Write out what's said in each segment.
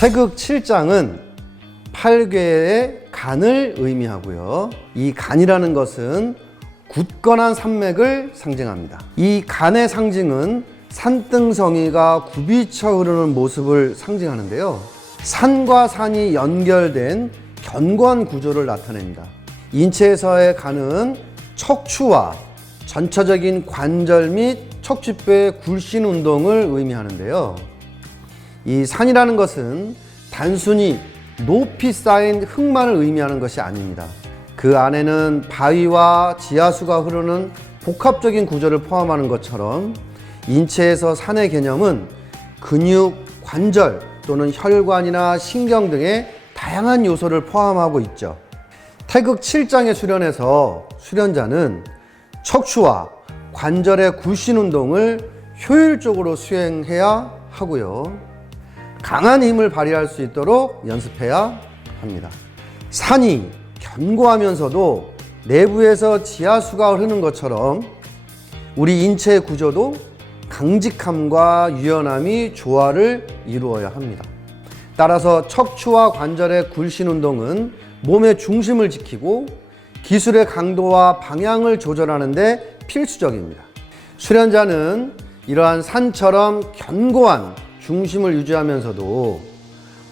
태극 7장은 8개의 간을 의미하고요. 이 간이라는 것은 굳건한 산맥을 상징합니다. 이 간의 상징은 산등성이가 굽이쳐 흐르는 모습을 상징하는데요. 산과 산이 연결된 견고한 구조를 나타냅니다. 인체에서의 간은 척추와 전체적인 관절 및 척추뼈의 굴신 운동을 의미하는데요. 이 산이라는 것은 단순히 높이 쌓인 흙만을 의미하는 것이 아닙니다. 그 안에는 바위와 지하수가 흐르는 복합적인 구조를 포함하는 것처럼 인체에서 산의 개념은 근육, 관절 또는 혈관이나 신경 등의 다양한 요소를 포함하고 있죠. 태극 7장의 수련에서 수련자는 척추와 관절의 굴신 운동을 효율적으로 수행해야 하고요. 강한 힘을 발휘할 수 있도록 연습해야 합니다. 산이 견고하면서도 내부에서 지하수가 흐르는 것처럼 우리 인체의 구조도 강직함과 유연함이 조화를 이루어야 합니다. 따라서 척추와 관절의 굴신 운동은 몸의 중심을 지키고 기술의 강도와 방향을 조절하는 데 필수적입니다. 수련자는 이러한 산처럼 견고한 중심을 유지하면서도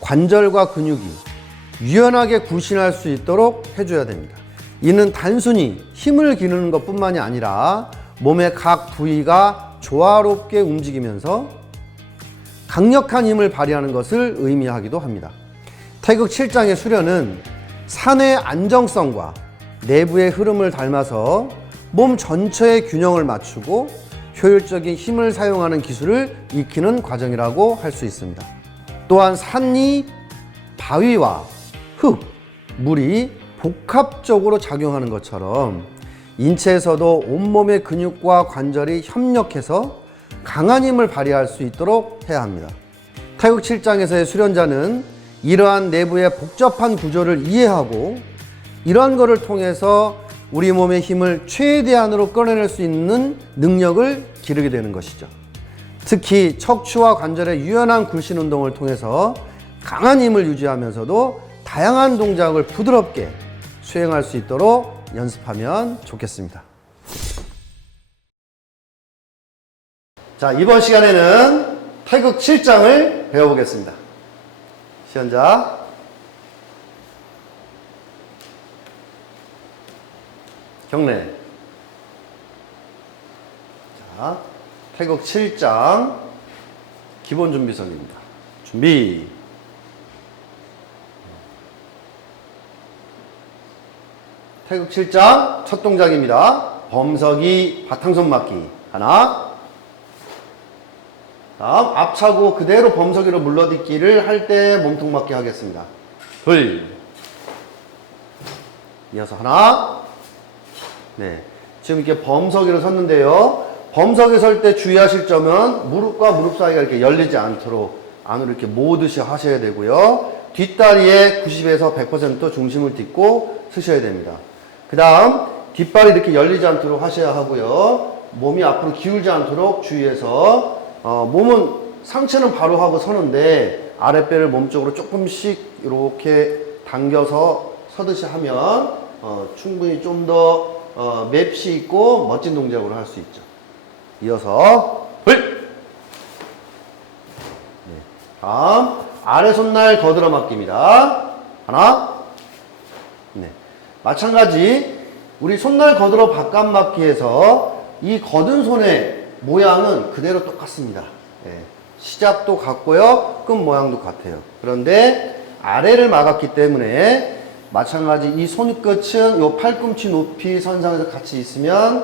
관절과 근육이 유연하게 굴신할 수 있도록 해줘야 됩니다. 이는 단순히 힘을 기르는 것뿐만이 아니라 몸의 각 부위가 조화롭게 움직이면서 강력한 힘을 발휘하는 것을 의미하기도 합니다. 태극 7장의 수련은 산의 안정성과 내부의 흐름을 닮아서 몸 전체의 균형을 맞추고 효율적인 힘을 사용하는 기술을 익히는 과정이라고 할 수 있습니다. 또한 산이 바위와 흙, 물이 복합적으로 작용하는 것처럼 인체에서도 온몸의 근육과 관절이 협력해서 강한 힘을 발휘할 수 있도록 해야 합니다. 태극 7장에서의 수련자는 이러한 내부의 복잡한 구조를 이해하고 이러한 것을 통해서 우리 몸의 힘을 최대한으로 끌어낼 수 있는 능력을 기르게 되는 것이죠. 특히 척추와 관절의 유연한 굴신 운동을 통해서 강한 힘을 유지하면서도 다양한 동작을 부드럽게 수행할 수 있도록 연습하면 좋겠습니다. 자, 이번 시간에는 태극 7장을 배워보겠습니다. 시연자 경례. 자, 태극 7장 기본 준비선입니다. 준비. 태극 7장 첫 동작입니다. 범석이 바탕손 맞기. 하나. 다음 앞차고 그대로 범석이로 물러딛기를 할 때 몸통 맞기 하겠습니다. 둘. 이어서 하나. 네, 지금 이렇게 범석이로 섰는데요. 범석에 설 때 주의하실 점은 무릎과 무릎 사이가 이렇게 열리지 않도록 안으로 이렇게 모으듯이 하셔야 되고요. 뒷다리에 90에서 100% 중심을 딛고 서셔야 됩니다. 그 다음 뒷발이 이렇게 열리지 않도록 하셔야 하고요. 몸이 앞으로 기울지 않도록 주의해서 몸은 상체는 바로 하고 서는데 아랫배를 몸쪽으로 조금씩 이렇게 당겨서 서듯이 하면 충분히 좀 더 맵시 있고 멋진 동작으로 할 수 있죠. 이어서 불! 네. 다음 아래 손날 거들어 맞기입니다. 하나. 네. 마찬가지 우리 손날 거들어 바깥 맞기에서 이 거든 손의 모양은 그대로 똑같습니다. 네. 시작도 같고요. 끝 모양도 같아요. 그런데 아래를 막았기 때문에 마찬가지 이 손끝은 요 팔꿈치 높이 선상에서 같이 있으면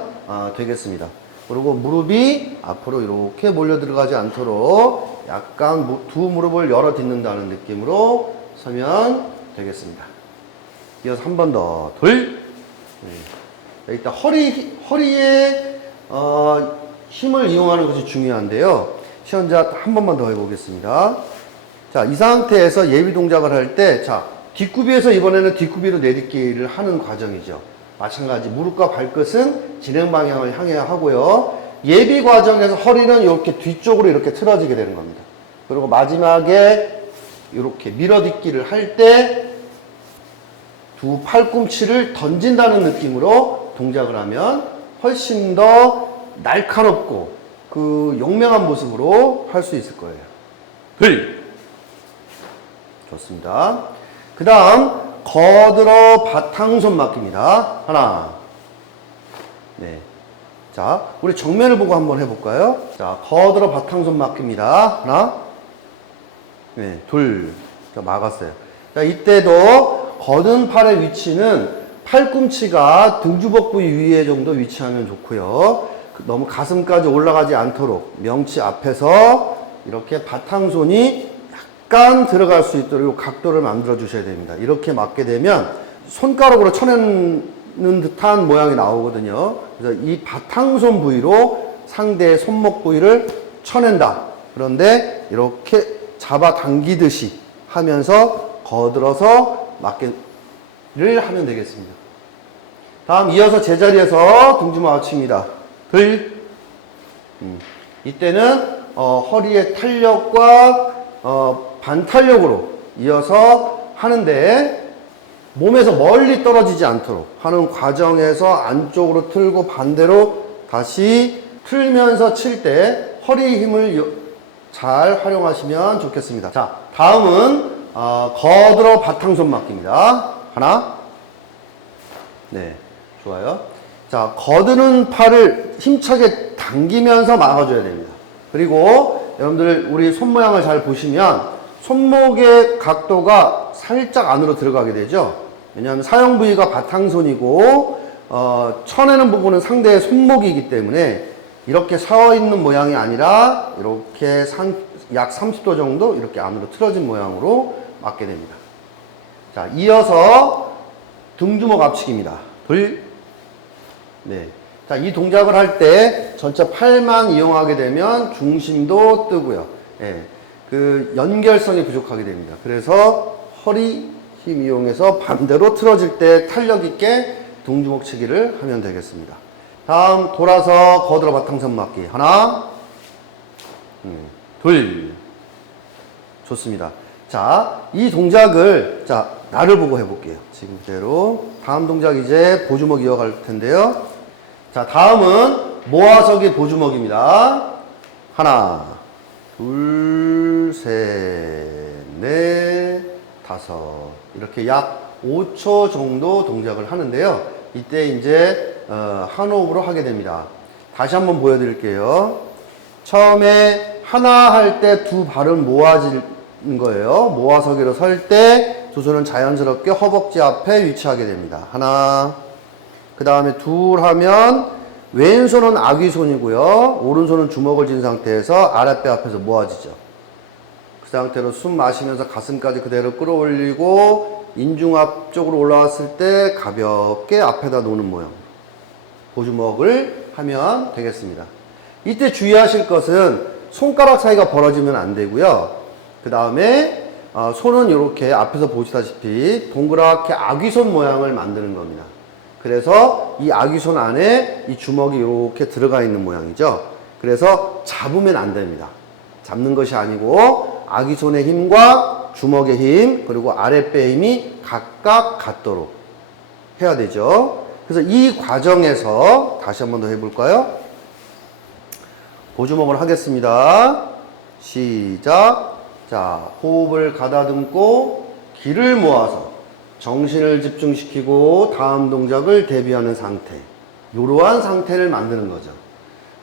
되겠습니다. 그리고 무릎이 앞으로 이렇게 몰려 들어가지 않도록 약간 두 무릎을 열어 딛는다는 느낌으로 서면 되겠습니다. 이어서 한 번 더. 둘. 네. 일단 허리에 힘을 이용하는 것이 중요한데요. 시연자 한 번만 더 해보겠습니다. 자, 이 상태에서 예비 동작을 할 때, 자, 뒷굽이에서 이번에는 뒷굽이로 내딛기를 하는 과정이죠. 마찬가지 무릎과 발끝은 진행 방향을 향해야 하고요. 예비 과정에서 허리는 이렇게 뒤쪽으로 이렇게 틀어지게 되는 겁니다. 그리고 마지막에 이렇게 밀어딛기를 할 때 두 팔꿈치를 던진다는 느낌으로 동작을 하면 훨씬 더 날카롭고 그 용맹한 모습으로 할 수 있을 거예요. 좋습니다. 그 다음 거들어 바탕손 맞기입니다. 하나. 네. 자, 우리 정면을 보고 한번 해볼까요? 자, 거들어 바탕손 맞기입니다. 하나. 네, 둘. 자, 막았어요. 자, 이때도 거든 팔의 위치는 팔꿈치가 등주복 부위 위에 정도 위치하면 좋고요. 너무 가슴까지 올라가지 않도록 명치 앞에서 이렇게 바탕손이 약간 들어갈 수 있도록 각도를 만들어 주셔야 됩니다. 이렇게 맞게 되면 손가락으로 쳐내는 듯한 모양이 나오거든요. 그래서 이 바탕손 부위로 상대의 손목 부위를 쳐낸다. 그런데 이렇게 잡아당기듯이 하면서 거들어서 맞기를 하면 되겠습니다. 다음 이어서 제자리에서 등주먹 아치입니다. 이때는 허리의 탄력과 반탄력으로 이어서 하는데 몸에서 멀리 떨어지지 않도록 하는 과정에서 안쪽으로 틀고 반대로 다시 틀면서 칠 때 허리 힘을 잘 활용하시면 좋겠습니다. 자, 다음은 거들어 바탕손 맞기입니다. 하나. 네, 좋아요. 자, 거드는 팔을 힘차게 당기면서 막아줘야 됩니다. 그리고 여러분들 우리 손 모양을 잘 보시면 손목의 각도가 살짝 안으로 들어가게 되죠. 왜냐하면 사용 부위가 바탕손이고 쳐내는 부분은 상대의 손목이기 때문에 이렇게 서 있는 모양이 아니라 이렇게 약 30도 정도 이렇게 안으로 틀어진 모양으로 맞게 됩니다. 자, 이어서 등주먹 앞치기입니다. 네. 자, 이 동작을 할 때 전체 팔만 이용하게 되면 중심도 뜨고요. 예. 그 연결성이 부족하게 됩니다. 그래서 허리 힘 이용해서 반대로 틀어질 때 탄력 있게 등주먹 치기를 하면 되겠습니다. 다음 돌아서 거들어 바탕선 맞기. 하나, 둘. 좋습니다. 자, 이 동작을 자, 나를 보고 해볼게요. 지금 그대로. 다음 동작 이제 보주먹 이어갈 텐데요. 자, 다음은 모아서기 보주먹입니다. 하나, 둘, 셋, 넷, 다섯. 이렇게 약 5초 정도 동작을 하는데요. 이때 이제 한 호흡으로 하게 됩니다. 다시 한번 보여드릴게요. 처음에 하나 할 때 두 발은 모아지는 거예요. 모아서기로 설 때 두 손은 자연스럽게 허벅지 앞에 위치하게 됩니다. 하나. 그 다음에 둘 하면 왼손은 아귀손이고요. 오른손은 주먹을 쥔 상태에서 아랫배 앞에서 모아지죠. 그 상태로 숨 마시면서 가슴까지 그대로 끌어올리고 인중 앞쪽으로 올라왔을 때 가볍게 앞에다 놓는 모양. 보주먹을 하면 되겠습니다. 이때 주의하실 것은 손가락 사이가 벌어지면 안 되고요. 그 다음에 손은 이렇게 앞에서 보시다시피 동그랗게 아귀손 모양을 만드는 겁니다. 그래서 이 아귀손 안에 이 주먹이 이렇게 들어가 있는 모양이죠. 그래서 잡으면 안 됩니다. 잡는 것이 아니고 아귀손의 힘과 주먹의 힘 그리고 아랫배의 힘이 각각 같도록 해야 되죠. 그래서 이 과정에서 다시 한 번 더 해볼까요? 보주먹을 하겠습니다. 시작. 자, 호흡을 가다듬고 기를 모아서 정신을 집중시키고 다음 동작을 대비하는 상태. 이러한 상태를 만드는 거죠.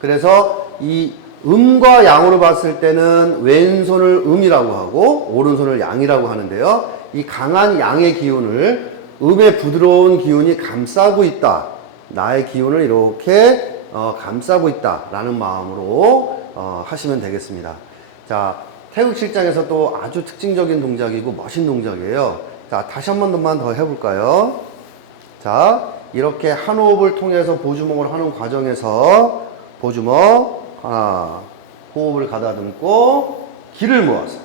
그래서 이 음과 양으로 봤을 때는 왼손을 음이라고 하고 오른손을 양이라고 하는데요. 이 강한 양의 기운을 음의 부드러운 기운이 감싸고 있다. 나의 기운을 이렇게 감싸고 있다. 라는 마음으로 하시면 되겠습니다. 자, 태극 실장에서 또 아주 특징적인 동작이고 멋진 동작이에요. 자, 다시 한 번만 더 해볼까요? 자, 이렇게 한 호흡을 통해서 보주먹을 하는 과정에서 보주먹 하나, 호흡을 가다듬고 기를 모아서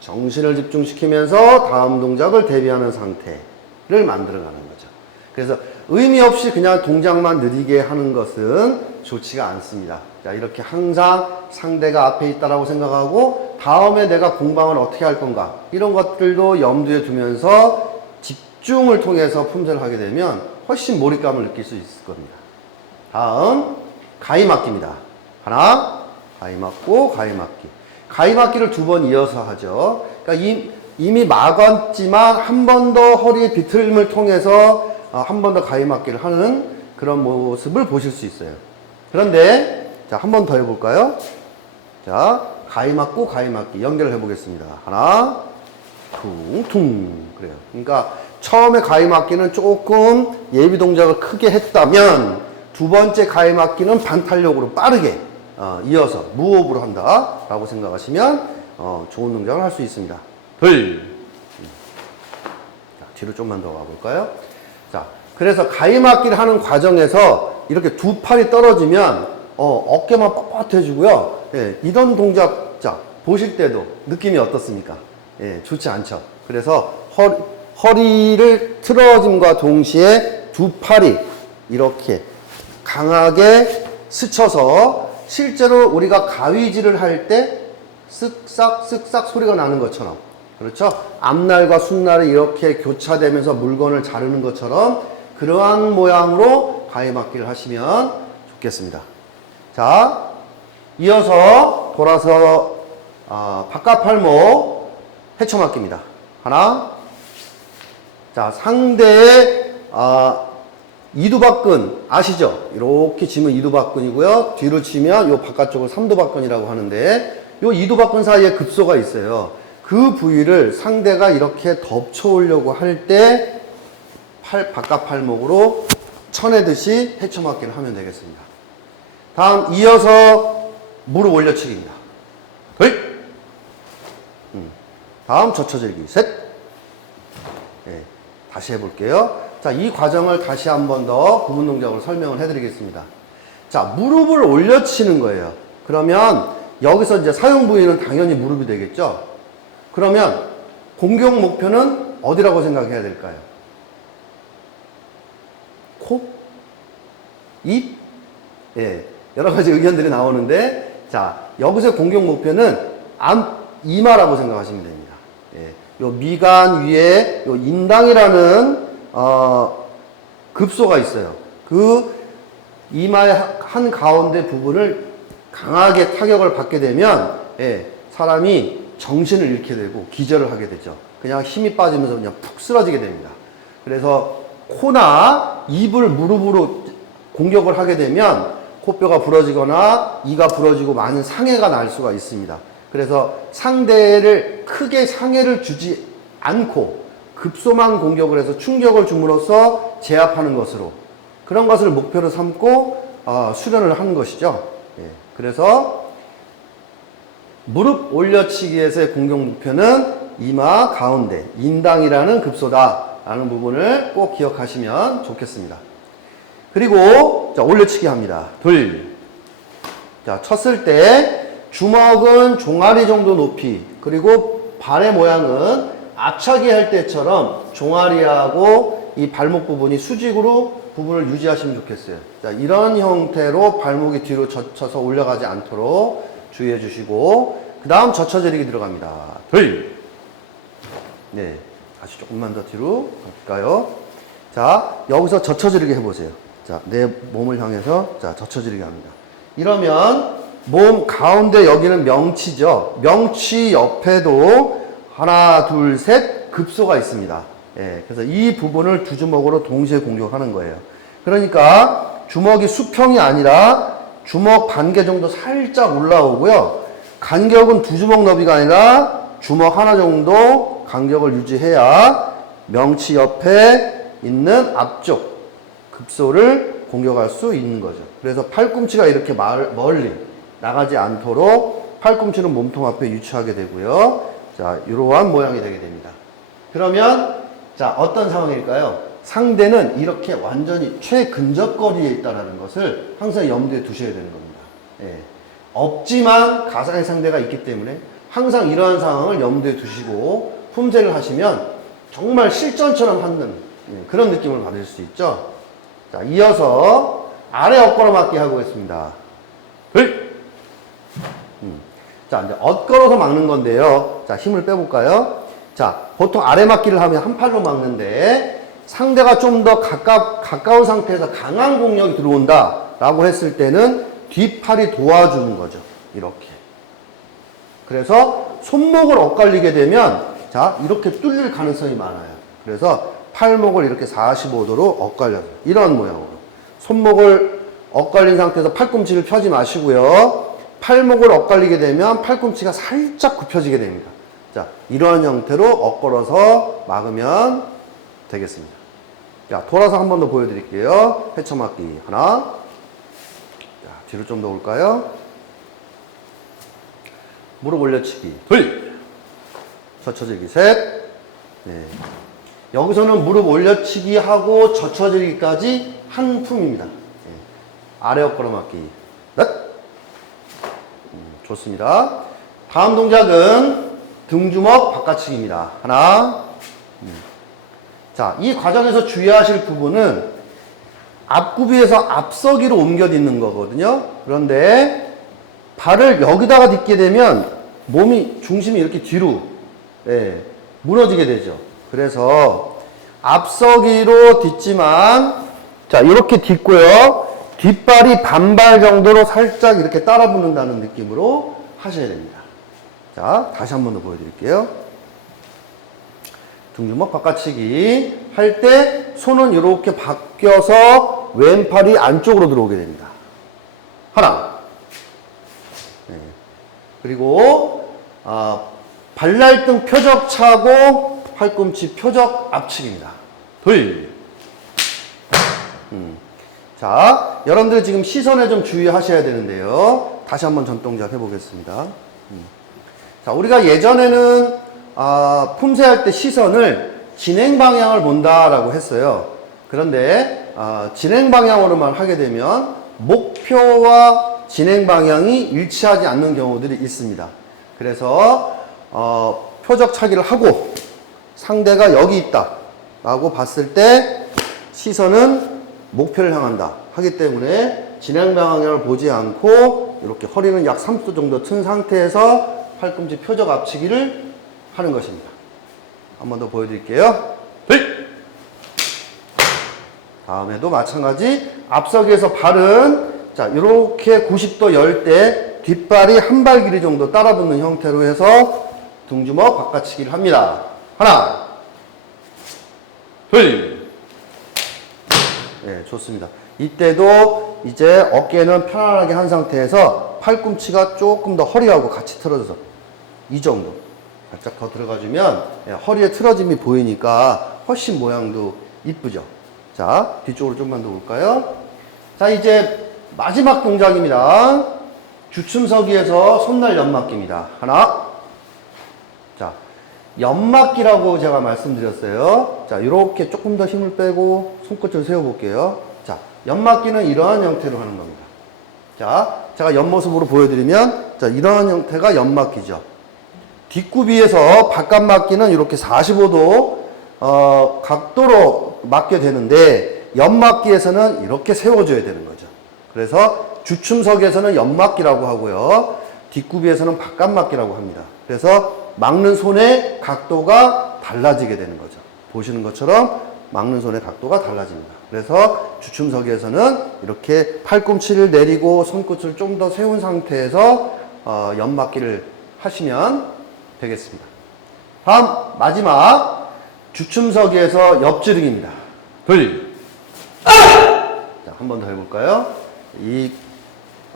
정신을 집중시키면서 다음 동작을 대비하는 상태를 만들어가는 거죠. 그래서 의미 없이 그냥 동작만 느리게 하는 것은 좋지가 않습니다. 자, 이렇게 항상 상대가 앞에 있다라고 생각하고 다음에 내가 공방을 어떻게 할 건가 이런 것들도 염두에 두면서 집중을 통해서 품제를 하게 되면 훨씬 몰입감을 느낄 수 있을 겁니다. 다음 가위막기입니다. 하나, 가위막고 가위막기. 가위막기를 두 번 이어서 하죠. 그러니까 이미 막았지만 한 번 더 허리의 비틀림을 통해서 한 번 더 가위막기를 하는 그런 모습을 보실 수 있어요. 그런데 자, 한 번 더 해볼까요? 자, 가위막고 가위막기 연결을 해보겠습니다. 하나, 퉁퉁. 그래요. 그러니까 처음에 가위막기는 조금 예비 동작을 크게 했다면 두 번째 가위막기는 반탄력으로 빠르게 이어서 무호흡으로 한다라고 생각하시면 좋은 동작을 할 수 있습니다. 둘. 자, 뒤로 좀만 더 가볼까요? 자, 그래서 가위막기를 하는 과정에서 이렇게 두 팔이 떨어지면 어깨만 뻣뻣해지고요. 예, 이런 동작 자 보실 때도 느낌이 어떻습니까? 예, 좋지 않죠. 그래서 허리를 틀어짐과 동시에 두 팔이 이렇게 강하게 스쳐서 실제로 우리가 가위질을 할 때 쓱싹 쓱싹 소리가 나는 것처럼, 그렇죠? 앞날과 순날이 이렇게 교차되면서 물건을 자르는 것처럼 그러한 모양으로 가위막기를 하시면 좋겠습니다. 자, 이어서 돌아서 바깥 팔목 헤쳐막기입니다. 하나. 자, 상대의 이두박근 아시죠? 이렇게 치면 이두박근이고요. 뒤로 치면 요 바깥쪽을 삼두박근이라고 하는데 요 이두박근 사이에 급소가 있어요. 그 부위를 상대가 이렇게 덮쳐오려고 할 때 바깥 팔목으로 쳐내듯이 헤쳐막기를 하면 되겠습니다. 다음 이어서 무릎 올려치기입니다. 둘. 다음 젖혀들기 셋. 네, 다시 해볼게요. 자, 이 과정을 다시 한 번 더 구분 동작으로 설명을 해드리겠습니다. 자, 무릎을 올려치는 거예요. 그러면 여기서 이제 사용 부위는 당연히 무릎이 되겠죠. 그러면 공격 목표는 어디라고 생각해야 될까요? 코? 입? 예, 여러 가지 의견들이 나오는데, 자, 여기서 공격 목표는 이마라고 생각하시면 됩니다. 예, 요 미간 위에 요 인당이라는 급소가 있어요. 그 이마의 한 가운데 부분을 강하게 타격을 받게 되면 사람이 정신을 잃게 되고 기절을 하게 되죠. 그냥 힘이 빠지면서 그냥 푹 쓰러지게 됩니다. 그래서 코나 입을 무릎으로 공격을 하게 되면 코뼈가 부러지거나 이가 부러지고 많은 상해가 날 수가 있습니다. 그래서 상대를 크게 상해를 주지 않고 급소만 공격을 해서 충격을 줌으로써 제압하는 것으로 그런 것을 목표로 삼고 수련을 하는 것이죠. 예, 그래서 무릎 올려치기에서의 공격 목표는 이마 가운데 인당이라는 급소다라는 부분을 꼭 기억하시면 좋겠습니다. 그리고 자, 올려치기 합니다. 둘. 자, 쳤을 때 주먹은 종아리 정도 높이, 그리고 발의 모양은 앞차기 할 때처럼 종아리하고 이 발목 부분이 수직으로 부분을 유지하시면 좋겠어요. 자, 이런 형태로 발목이 뒤로 젖혀서 올라가지 않도록 주의해 주시고, 그 다음 젖혀지르기 들어갑니다. 둘. 네. 다시 조금만 더 뒤로 갈까요? 자, 여기서 젖혀지르기 해보세요. 자, 내 몸을 향해서, 자, 젖혀지르기 합니다. 이러면 몸 가운데 여기는 명치죠. 명치 옆에도 하나, 둘, 셋 급소가 있습니다. 예, 그래서 이 부분을 두 주먹으로 동시에 공격하는 거예요. 그러니까 주먹이 수평이 아니라 주먹 반개 정도 살짝 올라오고요. 간격은 두 주먹 너비가 아니라 주먹 하나 정도 간격을 유지해야 명치 옆에 있는 앞쪽 급소를 공격할 수 있는 거죠. 그래서 팔꿈치가 이렇게 멀리 나가지 않도록 팔꿈치는 몸통 앞에 유치하게 되고요. 자, 이러한 모양이 되게 됩니다. 그러면 자, 어떤 상황일까요? 상대는 이렇게 완전히 최근접거리에 있다는 것을 항상 염두에 두셔야 되는 겁니다. 예. 없지만 가상의 상대가 있기 때문에 항상 이러한 상황을 염두에 두시고 품제를 하시면 정말 실전처럼 하는 그런 느낌을 받을 수 있죠. 자, 이어서 아래 엇걸어 맞기 하고 있습니다. 자, 이제 엇걸어서 막는 건데요. 자, 힘을 빼볼까요? 자, 보통 아래 막기를 하면 한 팔로 막는데 상대가 좀 더 가까운 상태에서 강한 공력이 들어온다 라고 했을 때는 뒷팔이 도와주는 거죠. 이렇게. 그래서 손목을 엇갈리게 되면 자, 이렇게 뚫릴 가능성이 많아요. 그래서 팔목을 이렇게 45도로 엇갈려서 이런 모양으로 손목을 엇갈린 상태에서 팔꿈치를 펴지 마시고요. 팔목을 엇갈리게 되면 팔꿈치가 살짝 굽혀지게 됩니다. 자, 이러한 형태로 엇걸어서 막으면 되겠습니다. 자, 돌아서 한 번 더 보여드릴게요. 헤쳐막기 하나. 자, 뒤로 좀 더 올까요? 무릎 올려치기 둘. 젖혀들기 셋. 네. 여기서는 무릎 올려치기 하고 젖혀들기까지 한 품입니다. 네. 아래 엇걸어 맞기 넷. 좋습니다. 다음 동작은 등주먹 바깥치기입니다. 하나. 자, 이 과정에서 주의하실 부분은 앞구비에서 앞서기로 옮겨 딛는 거거든요. 그런데 발을 여기다가 딛게 되면 중심이 이렇게 뒤로 무너지게 되죠. 그래서 앞서기로 딛지만 자, 이렇게 딛고요. 뒷발이 반발 정도로 살짝 이렇게 따라 붙는다는 느낌으로 하셔야 됩니다. 자, 다시 한 번 더 보여드릴게요. 등주먹 바깥치기 할 때 손은 이렇게 바뀌어서 왼팔이 안쪽으로 들어오게 됩니다. 하나. 네. 그리고 발날등 표적 차고 팔꿈치 표적 앞치기입니다. 둘. 자, 여러분들 지금 시선에 좀 주의하셔야 되는데요. 다시 한번 전동작 해보겠습니다. 자, 우리가 예전에는 품새할 때 시선을 진행 방향을 본다라고 했어요. 그런데 진행 방향으로만 하게 되면 목표와 진행 방향이 일치하지 않는 경우들이 있습니다. 그래서 표적 차기를 하고 상대가 여기 있다 라고 봤을 때 시선은 목표를 향한다 하기 때문에 진행 방향을 보지 않고 이렇게 허리는 약 30도 정도 튼 상태에서 팔꿈치 표적 앞치기를 하는 것입니다. 한 번 더 보여드릴게요. 다음에도 마찬가지 앞서기에서 발은 자, 이렇게 90도 열 때 뒷발이 한 발 길이 정도 따라 붙는 형태로 해서 등주먹 바깥치기를 합니다. 하나, 둘. 네, 좋습니다. 이때도 이제 어깨는 편안하게 한 상태에서 팔꿈치가 조금 더 허리하고 같이 틀어져서 이 정도 살짝 더 들어가주면 허리에 틀어짐이 보이니까 훨씬 모양도 이쁘죠. 자, 뒤쪽으로 좀만 더 볼까요? 자, 이제 마지막 동작입니다. 주춤서기에서 손날 연막기입니다. 하나. 자, 연막기라고 제가 말씀드렸어요. 자, 이렇게 조금 더 힘을 빼고 손끝을 세워볼게요. 자, 연막기는 이러한 형태로 하는 겁니다. 자, 제가 옆모습으로 보여드리면 자, 이러한 형태가 연막기죠. 뒷구비에서 바깥 막기는 이렇게 45도 각도로 맞게 되는데 옆막기에서는 이렇게 세워줘야 되는 거죠. 그래서 주춤석에서는 옆막기라고 하고요. 뒷구비에서는 바깥 막기라고 합니다. 그래서 막는 손의 각도가 달라지게 되는 거죠. 보시는 것처럼 막는 손의 각도가 달라집니다. 그래서 주춤석에서는 이렇게 팔꿈치를 내리고 손끝을 좀 더 세운 상태에서 옆막기를 하시면 되겠습니다. 다음 마지막 주춤서기에서 옆지르기입니다. 둘. 자, 한 번 더 해볼까요? 이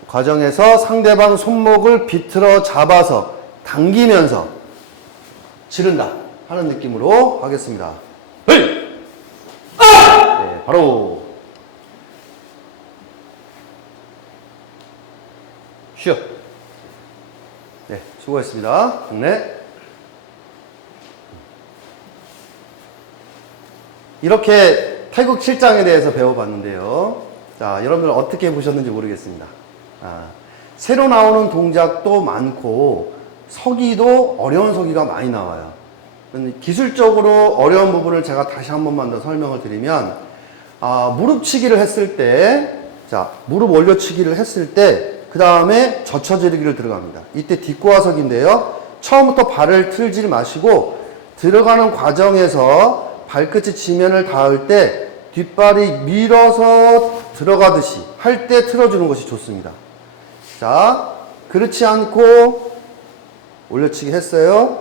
과정에서 상대방 손목을 비틀어 잡아서 당기면서 지른다 하는 느낌으로 하겠습니다. 둘. 네, 바로 쉬어. 네, 수고했습니다. 네. 이렇게 태국 실장에 대해서 배워봤는데요. 자, 여러분들 어떻게 보셨는지 모르겠습니다. 새로 나오는 동작도 많고 서기도 어려운 서기가 많이 나와요. 기술적으로 어려운 부분을 제가 다시 한 번만 더 설명을 드리면 무릎치기를 했을 때 자, 무릎 올려치기를 했을 때 그 다음에 젖혀지르기를 들어갑니다. 이때 뒷고화석인데요. 처음부터 발을 틀지 마시고 들어가는 과정에서 발끝이 지면을 닿을 때 뒷발이 밀어서 들어가듯이 할 때 틀어주는 것이 좋습니다. 자, 그렇지 않고 올려치기 했어요.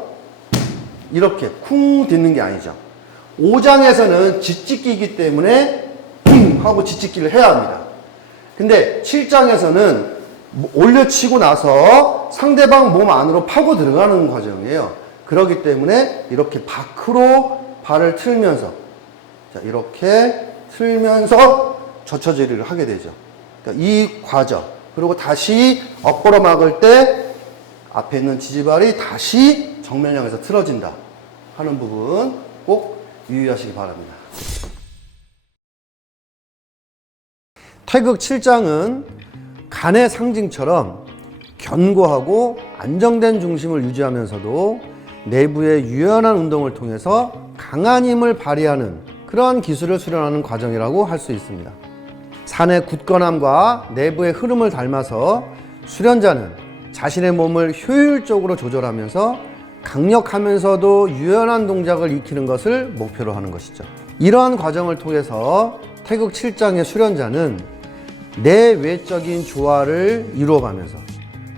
이렇게 쿵 딛는 게 아니죠. 5장에서는 짓짓기이기 때문에 쿵 하고 짓짓기를 해야 합니다. 근데 7장에서는 올려치고 나서 상대방 몸 안으로 파고 들어가는 과정이에요. 그렇기 때문에 이렇게 밖으로 발을 틀면서, 자, 이렇게 틀면서 젖혀지리를 하게 되죠. 그러니까 이 과정. 그리고 다시 엎어러 막을 때 앞에 있는 지지발이 다시 정면을 향해서 틀어진다 하는 부분 꼭 유의하시기 바랍니다. 태극 7장은 간의 상징처럼 견고하고 안정된 중심을 유지하면서도 내부의 유연한 운동을 통해서 강한 힘을 발휘하는 그러한 기술을 수련하는 과정이라고 할 수 있습니다. 산의 굳건함과 내부의 흐름을 닮아서 수련자는 자신의 몸을 효율적으로 조절하면서 강력하면서도 유연한 동작을 익히는 것을 목표로 하는 것이죠. 이러한 과정을 통해서 태극 7장의 수련자는 내외적인 조화를 이루어가면서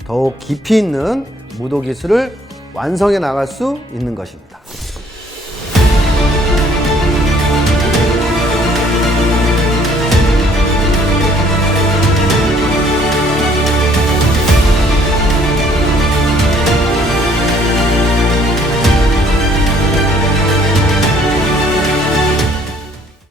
더욱 깊이 있는 무도 기술을 완성해 나갈 수 있는 것입니다.